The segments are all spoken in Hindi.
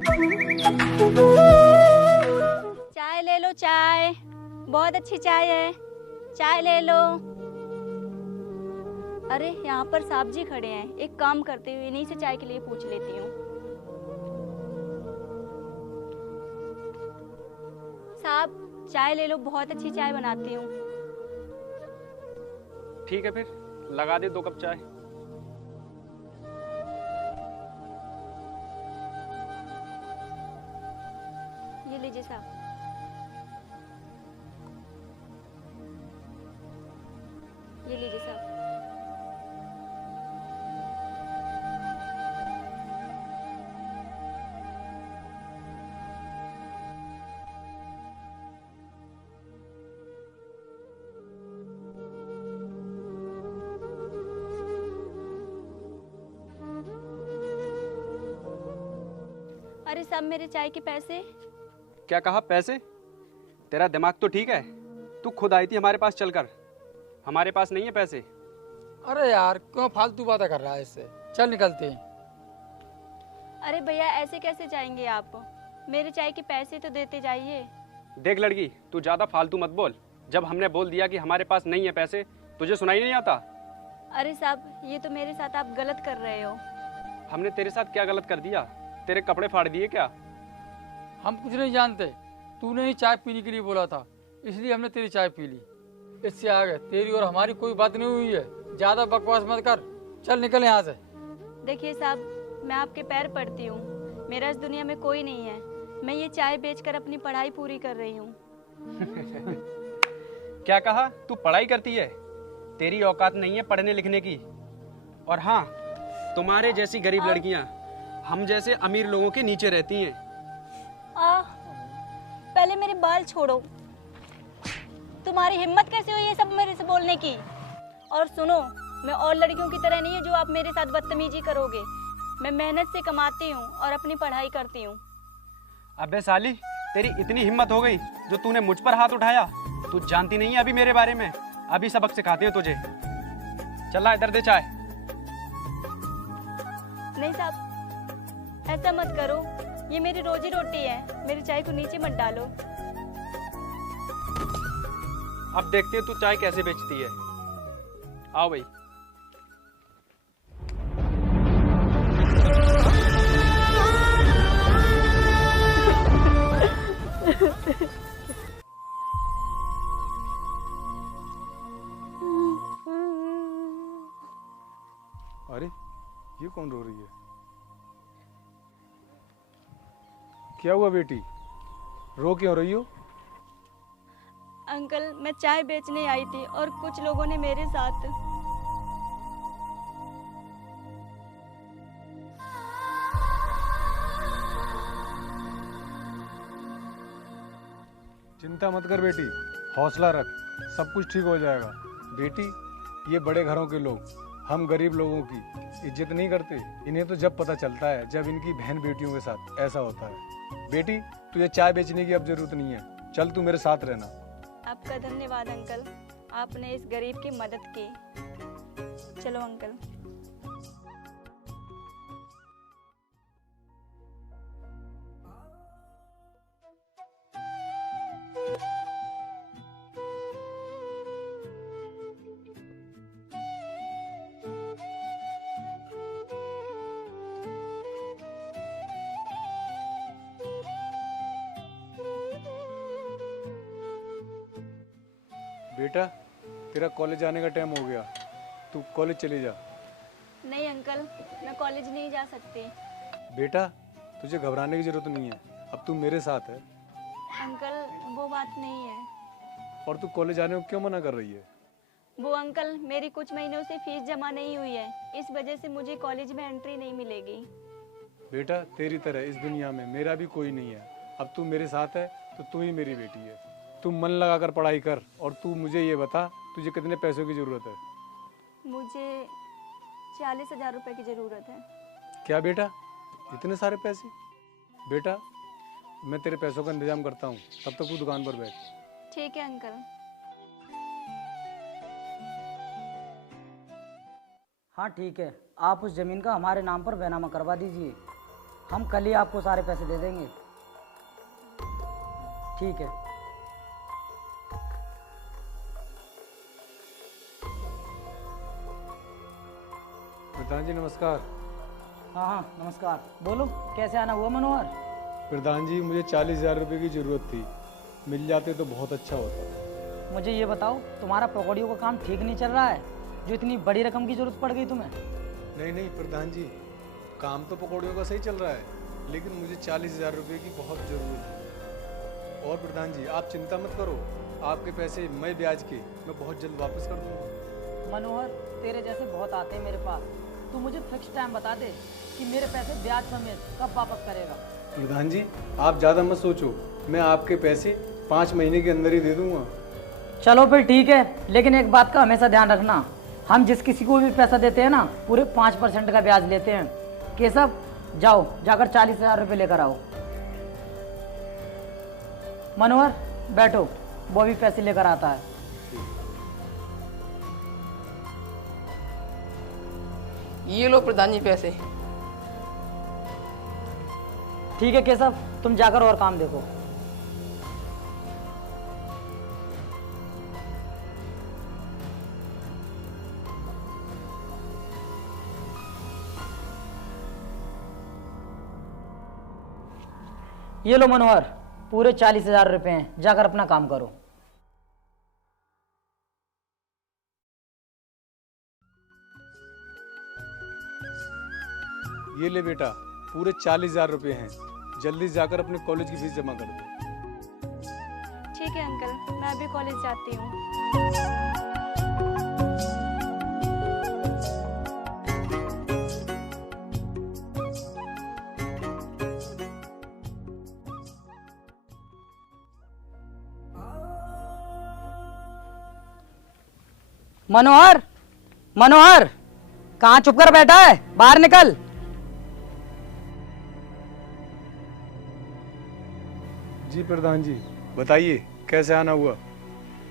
चाय ले लो, चाय बहुत अच्छी चाय है, चाय ले लो। अरे यहाँ पर साहब जी खड़े हैं, एक काम करते हुए इन्हीं से चाय के लिए पूछ लेती हूँ। साहब चाय ले लो, बहुत अच्छी चाय बनाती हूँ। ठीक है, फिर लगा दे 2 कप चाय। ये लीजिए साहब। ये लीजिए साहब। अरे साहब मेरे चाय के पैसे। क्या कहा पैसे? तेरा दिमाग तो ठीक है? तू खुद आई थी हमारे पास चलकर, हमारे पास नहीं है पैसे। अरे यार क्यों फालतू बातें कर रहा है इससे, चल निकलते हैं। अरे भैया ऐसे कैसे जाएंगे आप, मेरे चाय के पैसे तो देते जाइए। देख लड़की, तू ज्यादा फालतू मत बोल। जब हमने बोल दिया कि हमारे पास नहीं है पैसे, तुझे सुनाई नहीं आता? अरे साहब ये तो मेरे साथ आप गलत कर रहे हो। हमने तेरे साथ क्या गलत कर दिया? तेरे कपड़े फाड़ दिए क्या? हम कुछ नहीं जानते, तूने ही चाय पीने के लिए बोला था, इसलिए हमने तेरी चाय पी ली। इससे आगे तेरी और हमारी कोई बात नहीं हुई है, ज्यादा बकवास मत कर, चल निकल यहाँ से। देखिए साहब मैं आपके पैर पड़ती हूँ, मेरा इस दुनिया में कोई नहीं है, मैं ये चाय बेचकर अपनी पढ़ाई पूरी कर रही हूँ। क्या कहा? तू पढ़ाई करती है? तेरी औकात नहीं है पढ़ने लिखने की। और हाँ, तुम्हारे जैसी गरीब लड़कियां हम जैसे अमीर लोगों के नीचे रहती हैं। पहले मेरे बाल छोड़ो, तुम्हारी हिम्मत कैसे हुई ये सब मेरे से बोलने की? और सुनो, मैं और लड़कियों की तरह नहीं हूँ जो आप मेरे साथ बदतमीजी करोगे। मैं मेहनत से कमाती हूँ और अपनी पढ़ाई करती हूँ। अबे साली, तेरी इतनी हिम्मत हो गई जो तूने मुझ पर हाथ उठाया? तू जानती नहीं है अभी मेरे बारे में, अभी सबक सिखाते हैं तुझे। चला इधर दे चाय। नहीं साहब ऐसा मत करो, ये मेरी रोजी रोटी है, मेरी चाय को नीचे मत डालो। अब देखते हैं तू चाय कैसे बेचती है। आओ भाई। अरे ये कौन रो रही है? क्या हुआ बेटी, रो क्यों रही हो? अंकल मैं चाय बेचने आई थी और कुछ लोगों ने मेरे साथ। चिंता मत कर बेटी, हौसला रख, सब कुछ ठीक हो जाएगा। बेटी ये बड़े घरों के लोग हम गरीब लोगों की इज्जत नहीं करते, इन्हें तो जब पता चलता है जब इनकी बहन बेटियों के साथ ऐसा होता है। बेटी तुझे चाय बेचने की अब जरूरत नहीं है, चल तू मेरे साथ रहना। आपका धन्यवाद अंकल, आपने इस गरीब की मदद की। चलो अंकल। बेटा तेरा कॉलेज जाने का टाइम हो गया, तू कॉलेज चली जा। नहीं अंकल मैं कॉलेज नहीं जा सकती। बेटा तुझे घबराने की जरूरत नहीं है, अब तू मेरे साथ है। अंकल वो बात नहीं है। और तू कॉलेज जाने को क्यों मना कर रही है? वो अंकल मेरी कुछ महीनों से फीस जमा नहीं हुई है, इस वजह से मुझे कॉलेज में एंट्री नहीं मिलेगी। बेटा तेरी तरह इस दुनिया में मेरा भी कोई नहीं है, अब तू मेरे साथ है तो तू ही मेरी बेटी है। तू मन लगाकर पढ़ाई कर और तू मुझे ये बता तुझे कितने पैसों की ज़रूरत है? मुझे 40,000 रुपए की ज़रूरत है। क्या बेटा इतने सारे पैसे? बेटा मैं तेरे पैसों का इंतजाम करता हूँ, तब तक तू दुकान पर बैठ। ठीक है अंकल। हाँ ठीक है, आप उस ज़मीन का हमारे नाम पर बैनामा करवा दीजिए। हम कल ही आपको सारे पैसे दे देंगे। ठीक है। प्रधान जी नमस्कार। हाँ हाँ नमस्कार, बोलो कैसे आना हुआ मनोहर? प्रधान जी मुझे 40,000 रुपये की ज़रूरत थी, मिल जाते तो बहुत अच्छा होता। मुझे ये बताओ, तुम्हारा पकौड़ियों का काम ठीक नहीं चल रहा है जो इतनी बड़ी रकम की जरूरत पड़ गई तुम्हें? नहीं नहीं प्रधान जी, काम तो पकौड़ियों का सही चल रहा है, लेकिन मुझे 40,000 रुपये की बहुत ज़रूरत है। और प्रधान जी आप चिंता मत करो, आपके पैसे मैं ब्याज के मैं बहुत जल्द वापस कर दूँगा। मनोहर, तेरे जैसे बहुत आते हैं मेरे पास, तू मुझे फिक्स टाइम बता दे कि मेरे पैसे ब्याज समेत कब वापस करेगा। प्रधान जी आप ज़्यादा मत सोचो, मैं आपके पैसे 5 महीने के अंदर ही दे दूँगा। चलो फिर ठीक है, लेकिन एक बात का हमेशा ध्यान रखना, हम जिस किसी को भी पैसा देते हैं ना, पूरे 5% का ब्याज लेते हैं। केशव जाओ, जाकर 40,000 रुपये लेकर आओ। मनोहर बैठो, वो भी पैसे लेकर आता है। ये लो प्रधान जी पैसे। ठीक है केशव, तुम जाकर और काम देखो। ये लो मनोहर, पूरे 40,000 रुपये हैं, जाकर अपना काम करो। ये ले बेटा, पूरे 40,000 रुपये हैं, जल्दी से जाकर अपने कॉलेज की फीस जमा कर दो। ठीक है अंकल, मैं अभी कॉलेज जाती हूँ। मनोहर, मनोहर कहाँ चुप कर बैठा है, बाहर निकल। जी प्रधान जी बताइए कैसे आना हुआ?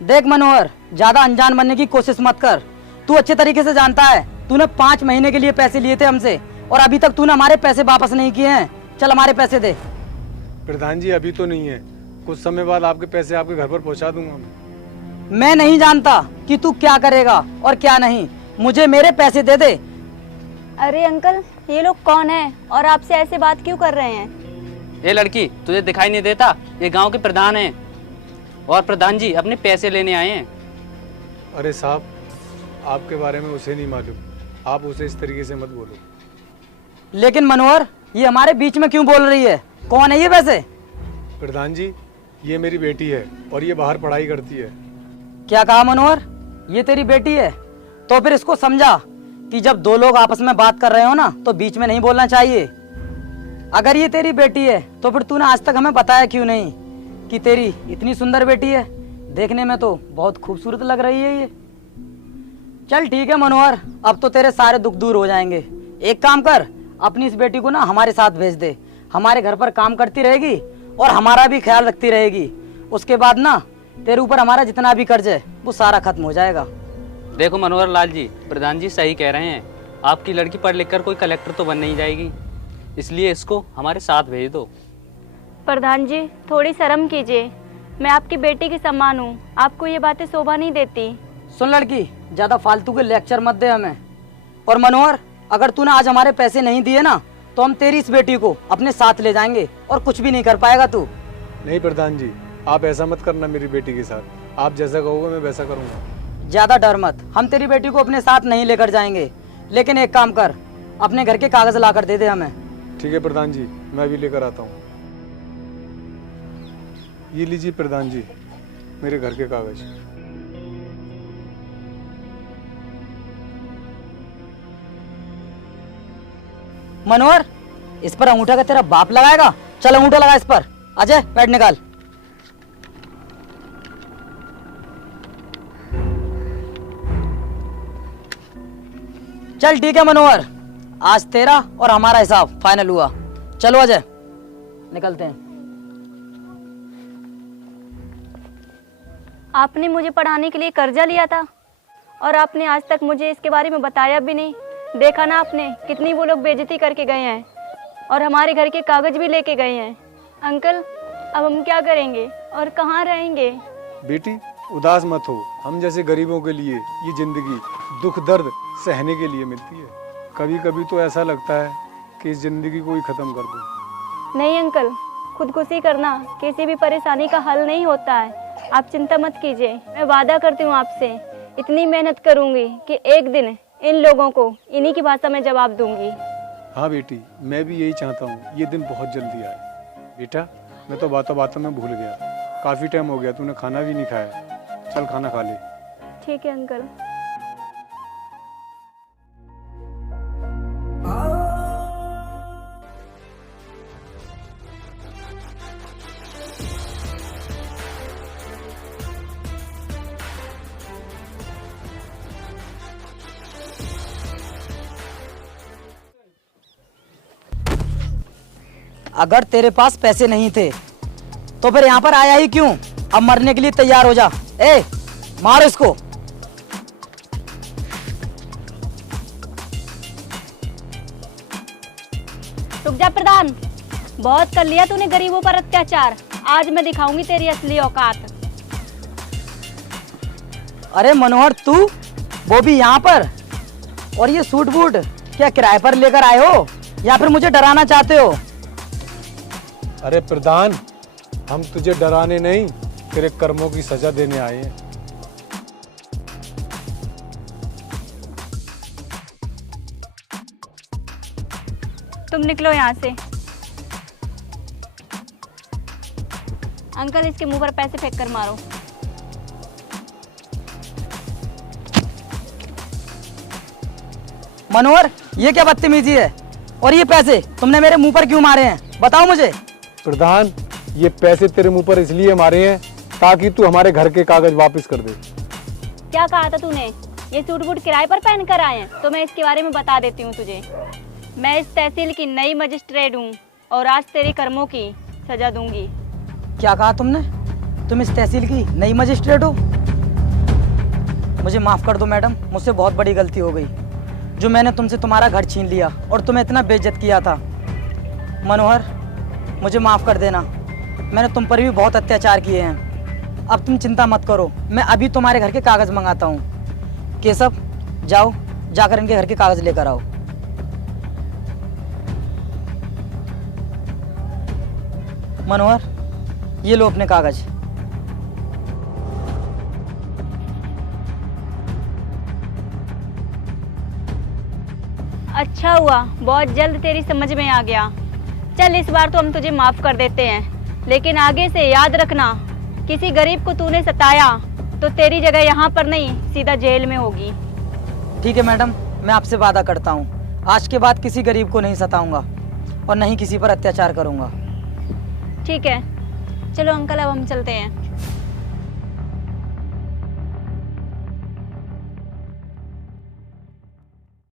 देख मनोहर, ज्यादा अनजान बनने की कोशिश मत कर। तू अच्छे तरीके से जानता है, तूने 5 महीने के लिए पैसे लिए थे हमसे और अभी तक तूने हमारे पैसे वापस नहीं किए हैं। चल हमारे पैसे दे। प्रधान जी अभी तो नहीं है, कुछ समय बाद आपके पैसे आपके घर पर पहुंचा दूंगा मैं नहीं जानता कि तू क्या करेगा और क्या नहीं, मुझे मेरे पैसे दे दे। अरे अंकल, ये लोग कौन है और आपसे ऐसे बात क्यों कर रहे हैं? ये लड़की तुझे दिखाई नहीं देता? ये गांव के प्रधान हैं और प्रधान जी अपने पैसे लेने आए हैं। अरे साहब, आपके बारे में उसे नहीं मालूम, आप उसे इस तरीके से मत बोलो। लेकिन मनोहर, ये हमारे बीच में क्यों बोल रही है? कौन है ये वैसे? प्रधान जी ये मेरी बेटी है और ये बाहर पढ़ाई करती है। क्या कहा मनोहर? ये तेरी बेटी है? तो फिर इसको समझा कि जब दो लोग आपस में बात कर रहे हो ना, तो बीच में नहीं बोलना चाहिए। अगर ये तेरी बेटी है तो फिर तूने आज तक हमें बताया क्यों नहीं कि तेरी इतनी सुंदर बेटी है? देखने में तो बहुत खूबसूरत लग रही है ये। चल ठीक है मनोहर, अब तो तेरे सारे दुख दूर हो जाएंगे। एक काम कर, अपनी इस बेटी को ना हमारे साथ भेज दे, हमारे घर पर काम करती रहेगी और हमारा भी ख्याल रखती रहेगी। उसके बाद ना तेरे ऊपर हमारा जितना भी कर्ज है वो सारा खत्म हो जाएगा। देखो मनोहर लाल जी, प्रधान जी सही कह रहे हैं। आपकी लड़की पढ़ लिख कर कोई कलेक्टर तो बन नहीं जाएगी, इसलिए इसको हमारे साथ भेज दो। प्रधान जी थोड़ी शर्म कीजिए, मैं आपकी बेटी की सम्मान हूँ, आपको ये बातें शोभा नहीं देती। सुन लड़की, ज्यादा फालतू के लेक्चर मत दे हमें। और मनोहर, अगर तूने आज हमारे पैसे नहीं दिए ना, तो हम तेरी इस बेटी को अपने साथ ले जाएंगे और कुछ भी नहीं कर पाएगा तू। नहीं प्रधान जी, आप ऐसा मत करना मेरी बेटी के साथ, आप जैसा कहोगे मैं वैसा करूँगा। ज्यादा डर मत, हम तेरी बेटी को अपने साथ नहीं लेकर जाएंगे। लेकिन एक काम कर, अपने घर के कागज ला कर दे दे हमें। ठीक है प्रधान जी, मैं अभी लेकर आता हूँ। ये लीजिए प्रधान जी, मेरे घर के कागज। मनोहर, इस पर अंगूठा का तेरा बाप लगाएगा? चल अंगूठा लगा इस पर। अजय पैड निकाल। चल ठीक है मनोहर, आज तेरा और हमारा हिसाब फाइनल हुआ। चलो अजय निकलते हैं। आपने मुझे पढ़ाने के लिए कर्जा लिया था और आपने आज तक मुझे इसके बारे में बताया भी नहीं। देखा ना आपने कितनी वो लोग बेइज्जती करके गए हैं। और हमारे घर के कागज भी लेके गए हैं। अंकल, अब हम क्या करेंगे और कहाँ रहेंगे? बेटी उदास मत हो, हम जैसे गरीबों के लिए ये जिंदगी दुख दर्द सहने के लिए मिलती है। कभी कभी तो ऐसा लगता है कि इस जिंदगी को ही खत्म कर दूं। नहीं अंकल, खुदकुशी करना किसी भी परेशानी का हल नहीं होता है। आप चिंता मत कीजिए, मैं वादा करती हूँ आपसे इतनी मेहनत करूँगी कि एक दिन इन लोगों को इन्हीं की भाषा में जवाब दूंगी। हाँ बेटी, मैं भी यही चाहता हूँ ये दिन बहुत जल्दी आए। बेटा मैं तो बातों बातों में भूल गया, काफ़ी टाइम हो गया तूने खाना भी नहीं खाया, चल खाना खा ले। ठीक है अंकल। अगर तेरे पास पैसे नहीं थे तो फिर यहाँ पर आया ही क्यों? अब मरने के लिए तैयार हो जा। ए, मार इसको। रुक जा प्रधान, बहुत कर लिया तूने गरीबों पर अत्याचार। आज मैं दिखाऊंगी तेरी असली औकात। अरे मनोहर, तू वो भी यहाँ पर? और ये सूट बूट क्या किराए पर लेकर आए हो या फिर मुझे डराना चाहते हो? अरे प्रधान, हम तुझे डराने नहीं, तेरे कर्मों की सजा देने आए हैं। तुम निकलो यहाँ से। अंकल, इसके मुंह पर पैसे फेंक कर मारो। मनोहर, ये क्या बदतमीजी है? और ये पैसे तुमने मेरे मुंह पर क्यों मारे हैं? बताओ मुझे। प्रधान, ये पैसे तेरे मुंह पर इसलिए मारे हैं ताकि तू हमारे घर के कागज वापस कर दे। क्या कहा था तूने? ये सूट बूट किराए पर पहन कर आए हैं? तो मैं इसके बारे में बता देती हूँ तुझे। मैं इस तहसील की नई मजिस्ट्रेट हूँ और आज तेरे कर्मों की सजा दूंगी। क्या कहा तुमने? तुम इस तहसील की नई मजिस्ट्रेट हो? मुझे माफ कर दो मैडम, मुझसे बहुत बड़ी गलती हो गई जो मैंने तुमसे तुम्हारा घर छीन लिया और तुम्हें इतना बेइज्जत किया था। मनोहर, मुझे माफ कर देना, मैंने तुम पर भी बहुत अत्याचार किए हैं। अब तुम चिंता मत करो, मैं अभी तुम्हारे घर के कागज मंगाता हूँ। केशव, जाओ जाकर इनके घर के कागज लेकर आओ। मनोहर, ये लो अपने कागज। अच्छा हुआ, बहुत जल्द तेरी समझ में आ गया। चल, इस बार तो हम तुझे माफ कर देते हैं, लेकिन आगे से याद रखना, किसी गरीब को तूने सताया तो तेरी जगह यहाँ पर नहीं, सीधा जेल में होगी। ठीक है मैडम, मैं आपसे वादा करता हूँ आज के बाद किसी गरीब को नहीं सताऊंगा और न ही किसी पर अत्याचार करूंगा। ठीक है, चलो अंकल, अब हम चलते हैं।